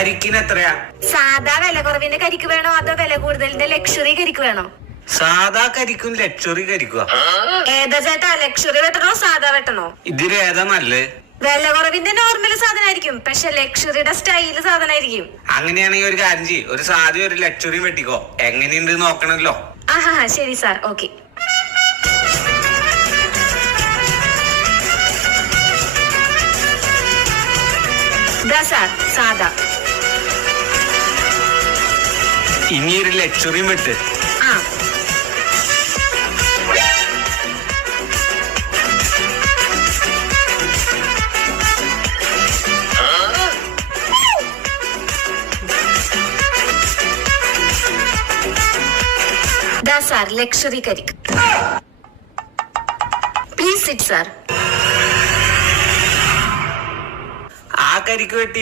കരിക്കിന് എത്രയാ? സാധാ വില കുറവിന്റെ കരിക്ക് വേണോ അതോ വില കൂടുതലിന്റെ ലക്ഷറി കരിക്ക് വേണോ? സാധാ കരിക്കും ലക്ഷറി കരിക്കുക. ഏതാ ചേട്ടാ, ലക്ഷറി വെട്ടണോ സാധാ വെട്ടണോ? ഇതിൽ ഏതാ നല്ലത്? വില കുറവിന്റെ നോർമൽ സാധനമായിരിക്കും, പക്ഷെ ലക്ഷറിയുടെ സ്റ്റൈല് സാധനമായിരിക്കും. അങ്ങനെയാണെങ്കിൽ ഒരു കാര്യം ചെയ്യ്, ഒരു സാധ്യ ഒരു ലക്ഷറി വെട്ടിക്കോ. എങ്ങനെയുണ്ട് നോക്കണല്ലോ. ആഹാ ശരി സാർ, ഓക്കെ. സാർ സാധാ. ഇനി ഒരു ലക്ഷറി വെട്ട്. ആ സാർ ലക്ഷറി കരിക്ക്. Please sit sir. ആ കരിക്ക് വെട്ടി